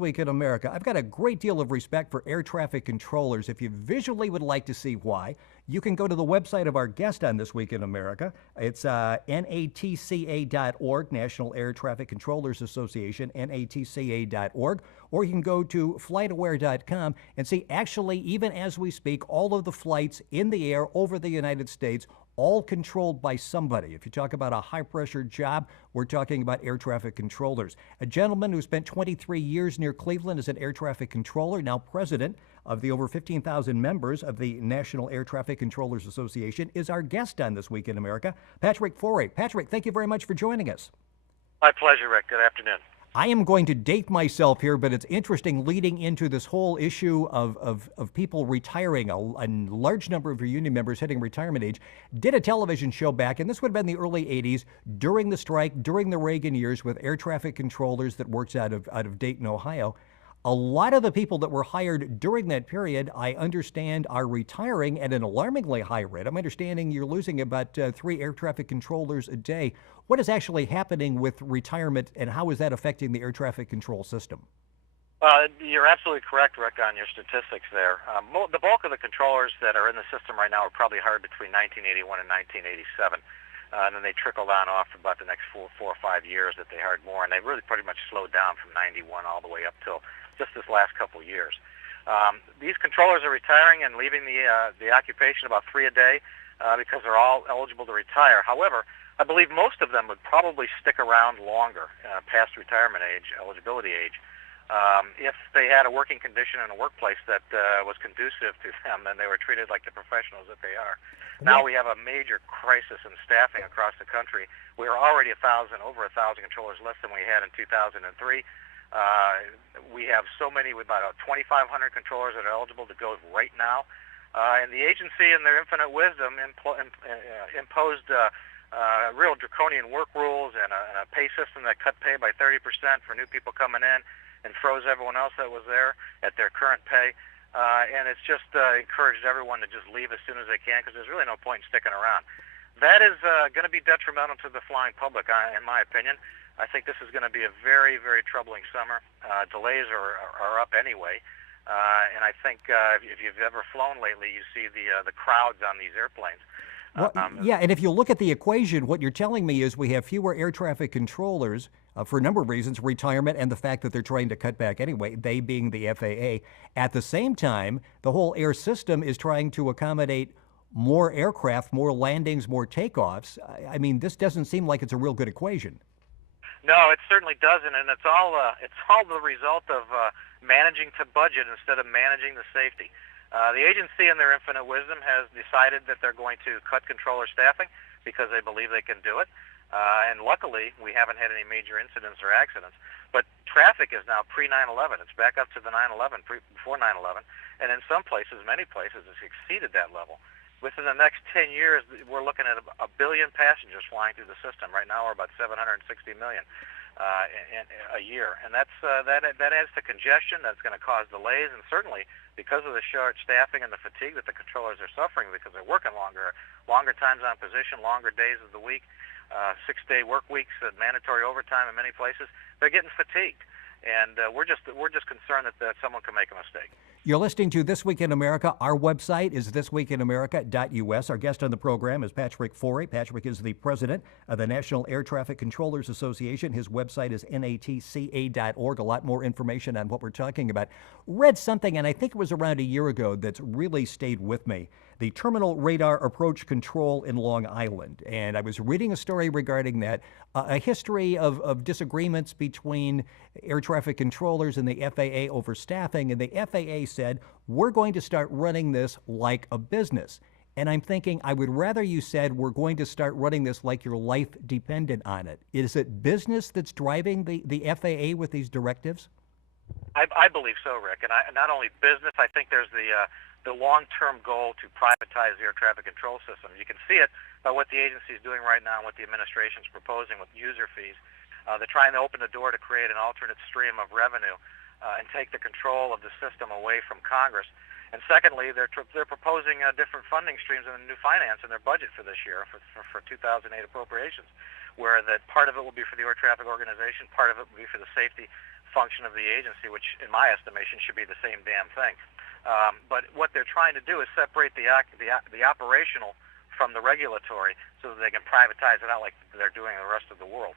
Week in America. I've got a great deal of respect for air traffic controllers. If you visually would like to see why, you can go to the website of our guest on This Week in America. It's natca.org, National Air Traffic Controllers Association, natca.org. Or you can go to flightaware.com and see, actually, even as we speak, all of the flights in the air over the United States, all controlled by somebody. If you talk about a high-pressure job, we're talking about air traffic controllers. A gentleman who spent 23 years near Cleveland as an air traffic controller, now president of the over 15,000 members of the National Air Traffic Controllers Association, is our guest on This Week in America, Patrick Forey. Patrick, thank you very much for joining us. My pleasure, Rick. Good afternoon. I am going to date myself here, but it's interesting leading into this whole issue of people retiring. A large number of your union members hitting retirement age. Did a television show back, and this would have been the early 80s, during the strike, during the Reagan years, with air traffic controllers that works out of Dayton, Ohio. A lot of the people that were hired during that period, I understand, are retiring at an alarmingly high rate. I'm understanding you're losing about 3 air traffic controllers a day. What is actually happening with retirement, and how is that affecting the air traffic control system? You're absolutely correct, Rick, on your statistics there. The bulk of the controllers that are in the system right now are probably hired between 1981 and 1987. And then they trickled on off for about the next 4 or 5 years that they hired more, and they really pretty much slowed down from 91 all the way up till just this last couple of years. These controllers are retiring and leaving the occupation about 3 a day because they're all eligible to retire. However, I believe most of them would probably stick around longer past retirement age, eligibility age, if they had a working condition in a workplace that was conducive to them and they were treated like the professionals that they are. Now we have a major crisis in staffing across the country. We are already over 1,000 controllers less than we had in 2003. We have so many, about 2,500 controllers that are eligible to go right now. And the agency, in their infinite wisdom, imposed real draconian work rules and a pay system that cut pay by 30% for new people coming in and froze everyone else that was there at their current pay. And it's just encouraged everyone to just leave as soon as they can, because there's really no point in sticking around. That is going to be detrimental to the flying public, in my opinion. I think this is going to be a very, very troubling summer. Delays are up anyway. And I think if you've ever flown lately, you see the crowds on these airplanes. Well, yeah, and if you look at the equation, what you're telling me is we have fewer air traffic controllers for a number of reasons, retirement and the fact that they're trying to cut back anyway, they being the FAA. At the same time, the whole air system is trying to accommodate more aircraft, more landings, more takeoffs. I mean, this doesn't seem like it's a real good equation. No, it certainly doesn't, and it's all the result of managing to budget instead of managing the safety. The agency, in their infinite wisdom, has decided that they're going to cut controller staffing because they believe they can do it. And luckily, we haven't had any major incidents or accidents. But traffic is now pre-9/11. It's back up to the 9/11, before 9/11. And in some places, many places, it's exceeded that level. Within the next 10 years, we're looking at a billion passengers flying through the system. Right now, we're about 760 million a year. And that adds to congestion. That's going to cause delays. And certainly, because of the short staffing and the fatigue that the controllers are suffering because they're working longer times on position, longer days of the week, 6-day work weeks, mandatory overtime in many places, they're getting fatigued. And we're just concerned that someone can make a mistake. You're listening to This Week in America. Our website is thisweekinamerica.us. Our guest on the program is Patrick Forey. Patrick is the president of the National Air Traffic Controllers Association. His website is natca.org. A lot more information on what we're talking about. Read something, and I think it was around a year ago, that's really stayed with me. The Terminal Radar Approach Control in Long Island. And I was reading a story regarding that, a history of disagreements between air traffic controllers and the FAA over staffing. And the FAA said, we're going to start running this like a business. And I'm thinking, I would rather you said we're going to start running this like your life depended on it. Is it business that's driving the FAA with these directives? I believe so, Rick. And not only business, I think there's the long-term goal to privatize the air traffic control system. You can see it by what the agency is doing right now and what the administration is proposing with user fees. They're trying to open the door to create an alternate stream of revenue and take the control of the system away from Congress. And secondly, they're proposing different funding streams in the new finance in their budget for this year, for 2008 appropriations, where that part of it will be for the air traffic organization, part of it will be for the safety function of the agency, which in my estimation should be the same damn thing. But what they're trying to do is separate the operational from the regulatory so that they can privatize it out like they're doing in the rest of the world.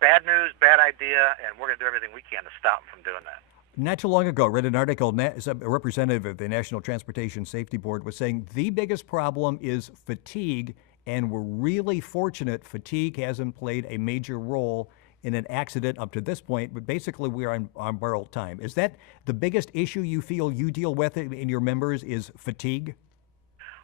Bad news, bad idea, and we're going to do everything we can to stop them from doing that. Not too long ago, I read an article, a representative of the National Transportation Safety Board was saying the biggest problem is fatigue, and we're really fortunate fatigue hasn't played a major role in an accident up to this point, but basically we're on borrowed time. Is that the biggest issue you feel you deal with in your members is fatigue?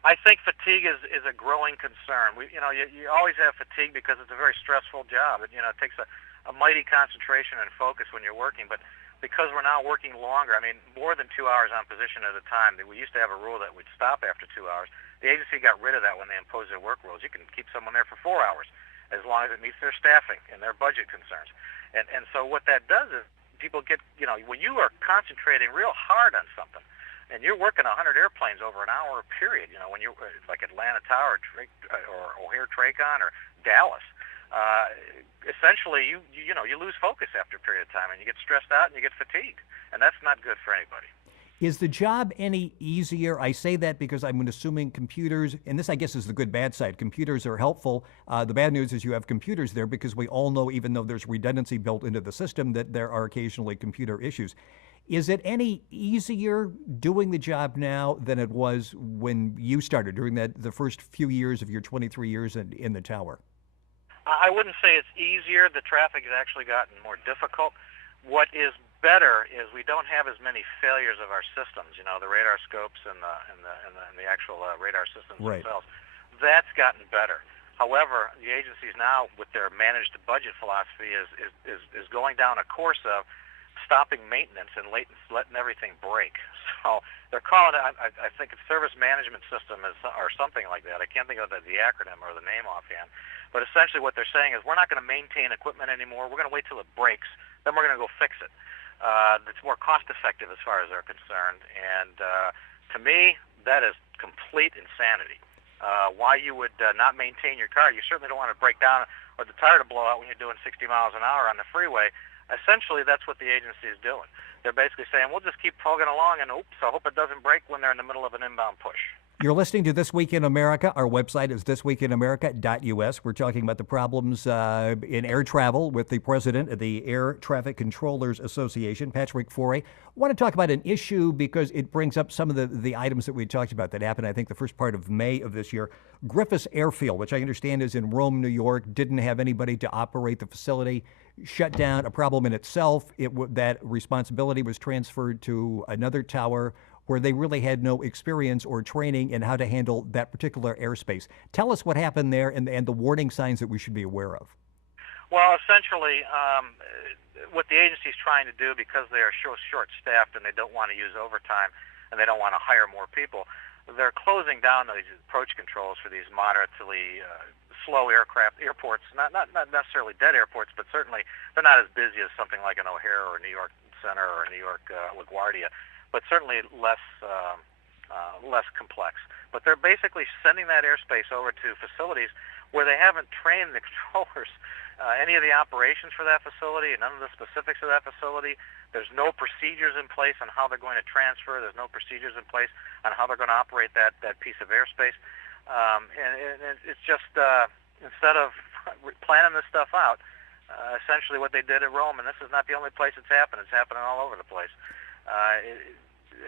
I think fatigue is a growing concern. You always have fatigue because it's a very stressful job. It takes a mighty concentration and focus when you're working, but because we're now working longer, more than 2 hours on position at a time. We used to have a rule that would stop after 2 hours. The agency got rid of that when they imposed their work rules. You can keep someone there for 4 hours as long as it meets their staffing and their budget concerns. And so what that does is people get, when you are concentrating real hard on something, and you're working 100 airplanes over an hour period, when you're like Atlanta Tower or O'Hare Tracon or Dallas, essentially you lose focus after a period of time, and you get stressed out and you get fatigued, and that's not good for anybody. Is the job any easier? I say that because I'm assuming computers, and this I guess is the good bad side, computers are helpful. The bad news is you have computers there because we all know, even though there's redundancy built into the system, that there are occasionally computer issues. Is it any easier doing the job now than it was when you started, during the first few years of your 23 years in the tower? I wouldn't say it's easier. The traffic has actually gotten more difficult. What is better is we don't have as many failures of our systems. The radar scopes and the actual radar systems themselves. That's gotten better. However, the agencies now, with their managed budget philosophy, is going down a course of stopping maintenance and letting everything break. So they're calling it, I think it's service management system or something like that. I can't think of the acronym or the name offhand. But essentially what they're saying is we're not going to maintain equipment anymore. We're going to wait till it breaks. Then we're going to go fix it. It's more cost effective as far as they're concerned. And to me, that is complete insanity. Why you would not maintain your car? You certainly don't want to break down or the tire to blow out when you're doing 60 miles an hour on the freeway. Essentially, that's what the agency is doing. They're basically saying, we'll just keep plugging along, and oops, I hope it doesn't break when they're in the middle of an inbound push. You're listening to This Week in America. Our website is thisweekinamerica.us. We're talking about the problems in air travel with the president of the Air Traffic Controllers Association, Patrick Forey. I want to talk about an issue because it brings up some of the items that we talked about that happened, I think, the first part of May of this year. Griffiss Airfield, which I understand is in Rome, New York, didn't have anybody to operate the facility. Shut down, a problem in itself. That responsibility was transferred to another tower where they really had no experience or training in how to handle that particular airspace. Tell us what happened there and the warning signs that we should be aware of. Well, essentially, what the agency is trying to do, because they are so short-staffed and they don't want to use overtime and they don't want to hire more people, they're closing down these approach controls for these moderately slow airports, not necessarily dead airports, but certainly they're not as busy as something like an O'Hare or New York Center or New York LaGuardia, but certainly less complex. But they're basically sending that airspace over to facilities where they haven't trained the controllers any of the operations for that facility and none of the specifics of that facility. There's no procedures in place on how they're going to transfer. There's no procedures in place on how they're going to operate that piece of airspace. And it's just, instead of planning this stuff out, essentially what they did at Rome, and this is not the only place it's happened, it's happening all over the place.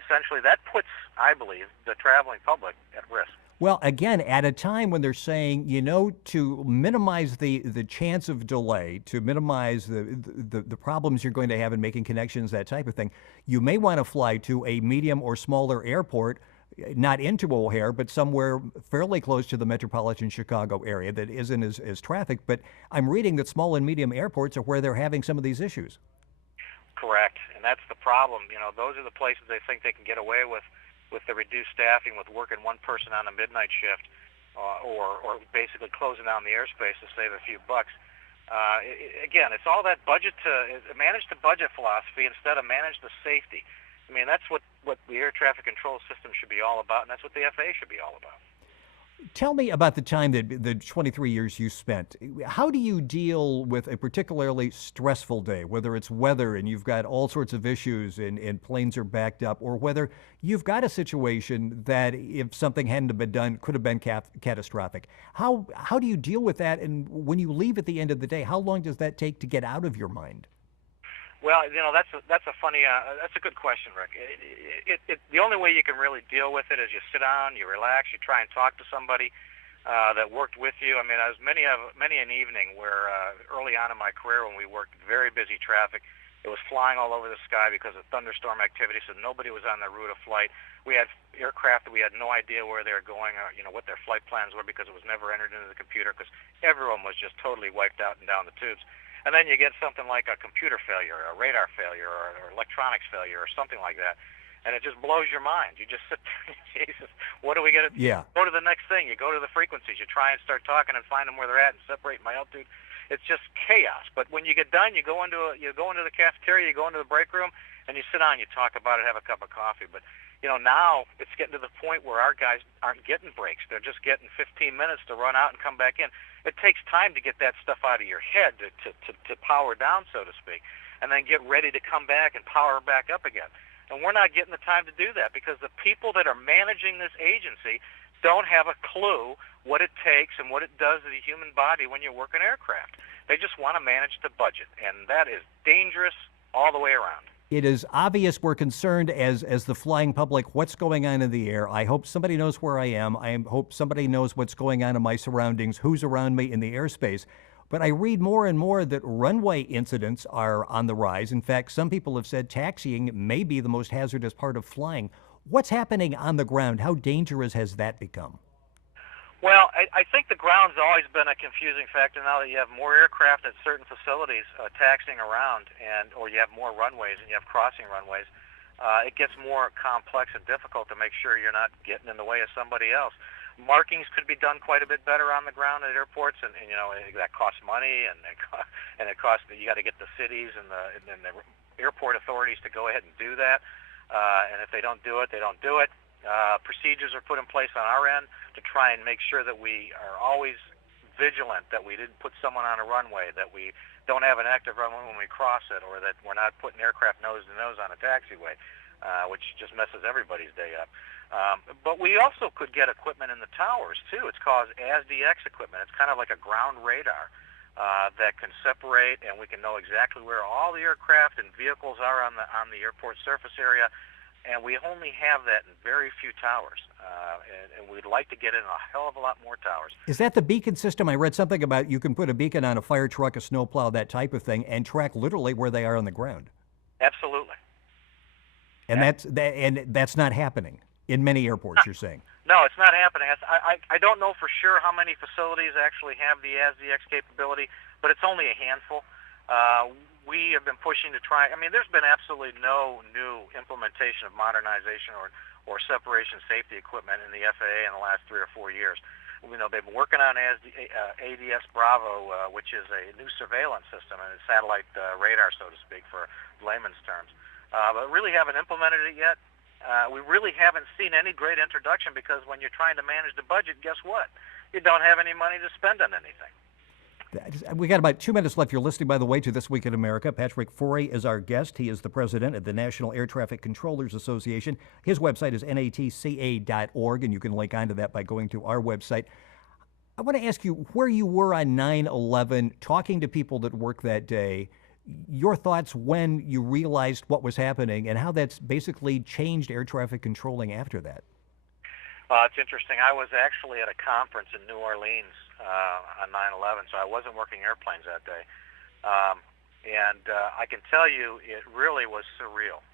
Essentially that puts, I believe, the traveling public at risk. Well, again, at a time when they're saying, to minimize the chance of delay, to minimize the problems you're going to have in making connections, that type of thing, you may want to fly to a medium or smaller airport, not into O'Hare, but somewhere fairly close to the metropolitan Chicago area that isn't as trafficked. But I'm reading that small and medium airports are where they're having some of these issues. Correct, and that's the problem. Those are the places they think they can get away with the reduced staffing, with working one person on a midnight shift, or basically closing down the airspace to save a few bucks. Again, it's all that manage the budget philosophy instead of manage the safety. That's what the air traffic control system should be all about, and that's what the FAA should be all about. Tell me about the time that the 23 years you spent. How do you deal with a particularly stressful day, whether it's weather and you've got all sorts of issues and planes are backed up, or whether you've got a situation that if something hadn't have been done could have been catastrophic? How do you deal with that? And when you leave at the end of the day, how long does that take to get out of your mind? Well, that's a funny that's a good question, Rick. The only way you can really deal with it is you sit down, you relax, you try and talk to somebody that worked with you. I mean, I was many an evening where early on in my career when we worked very busy traffic, it was flying all over the sky because of thunderstorm activity, so nobody was on their route of flight. We had aircraft that we had no idea where they were going or what their flight plans were because it was never entered into the computer because everyone was just totally wiped out and down the tubes. And then you get something like a computer failure, a radar failure, or electronics failure, or something like that, and it just blows your mind. You just sit there, Jesus, what are we going to do? Yeah. Go to the next thing. You go to the frequencies. You try and start talking and find them where they're at and separate my altitude. It's just chaos. But when you get done, you go into the cafeteria, you go into the break room, and you sit down, you talk about it, have a cup of coffee. But now it's getting to the point where our guys aren't getting breaks. They're just getting 15 minutes to run out and come back in. It takes time to get that stuff out of your head to power down, so to speak, and then get ready to come back and power back up again. And we're not getting the time to do that because the people that are managing this agency don't have a clue what it takes and what it does to the human body when you work an aircraft. They just want to manage the budget, and that is dangerous all the way around. It is obvious we're concerned as the flying public what's going on in the air. I hope somebody knows where I am. I hope somebody knows what's going on in my surroundings, who's around me in the airspace. But I read more and more that runway incidents are on the rise. In fact, some people have said taxiing may be the most hazardous part of flying. What's happening on the ground? How dangerous has that become? Well, I think the ground's always been a confusing factor now that you have more aircraft at certain facilities taxiing around, or you have more runways and you have crossing runways. It gets more complex and difficult to make sure you're not getting in the way of somebody else. Markings could be done quite a bit better on the ground at airports, and that costs money, and it costs. You got to get the cities and the airport authorities to go ahead and do that. And if they don't do it, they don't do it. Procedures are put in place on our end to try and make sure that we are always vigilant, that we didn't put someone on a runway, that we don't have an active runway when we cross it, or that we're not putting aircraft nose to nose on a taxiway, which just messes everybody's day up. But we also could get equipment in the towers, too. It's called ASDX equipment. It's kind of like a ground radar that can separate, and we can know exactly where all the aircraft and vehicles are on the airport surface area. And we only have that in very few towers, and we'd like to get in a hell of a lot more towers. Is that the beacon system? I read something about you can put a beacon on a fire truck, a snowplow, that type of thing, and track literally where they are on the ground. Absolutely. And that's not happening in many airports, you're saying? No, it's not happening. I don't know for sure how many facilities actually have the ASDX capability, but it's only a handful. We have been pushing to try. I mean, there's been absolutely no new implementation of modernization or separation safety equipment in the FAA in the last 3 or 4 years. They've been working on ADS Bravo, which is a new surveillance system and a satellite radar, so to speak, for layman's terms. But really haven't implemented it yet. We really haven't seen any great introduction because when you're trying to manage the budget, guess what? You don't have any money to spend on anything. We got about 2 minutes left. You're listening, by the way, to This Week in America. Patrick Forey is our guest. He is the president of the National Air Traffic Controllers Association. His website is natca.org, and you can link onto that by going to our website. I want to ask you where you were on 9/11, talking to people that worked that day, your thoughts when you realized what was happening, and how that's basically changed air traffic controlling after that. It's interesting. I was actually at a conference in New Orleans on 9/11, so I wasn't working airplanes that day. And I can tell you it really was surreal.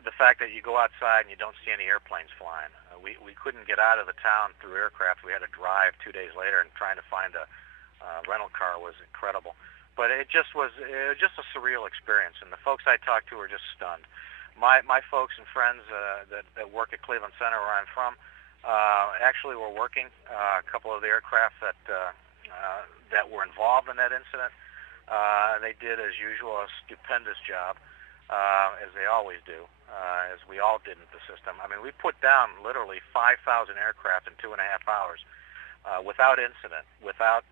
The fact that you go outside and you don't see any airplanes flying. We couldn't get out of the town through aircraft. We had to drive 2 days later, and trying to find a rental car was incredible. But it was just a surreal experience, and the folks I talked to were just stunned. My folks and friends that work at Cleveland Center, where I'm from, actually were working a couple of the aircraft that were involved in that incident. They did, as usual, a stupendous job. as they always do, as we all did in the system. I mean, we put down literally 5,000 aircraft in 2.5 hours without incident, without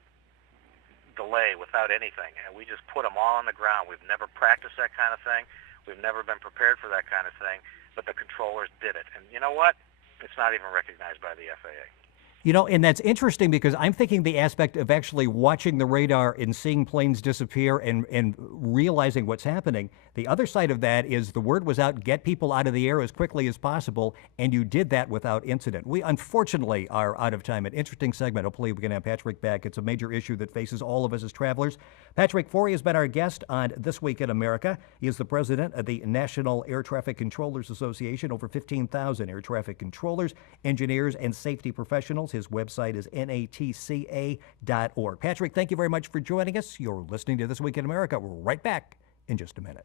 delay, without anything. And we just put them all on the ground. We've never practiced that kind of thing. We've never been prepared for that kind of thing. But the controllers did it. And you know what? It's not even recognized by the FAA. You know, and that's interesting because I'm thinking the aspect of actually watching the radar and seeing planes disappear and realizing what's happening. The other side of that is the word was out, get people out of the air as quickly as possible, and you did that without incident. We unfortunately are out of time. An interesting segment. Hopefully we can have Patrick back. It's a major issue that faces all of us as travelers. Patrick Forey has been our guest on This Week in America. He is the president of the National Air Traffic Controllers Association. Over 15,000 air traffic controllers, engineers, and safety professionals. His website is natca.org. Patrick, thank you very much for joining us. You're listening to This Week in America. We're right back in just a minute.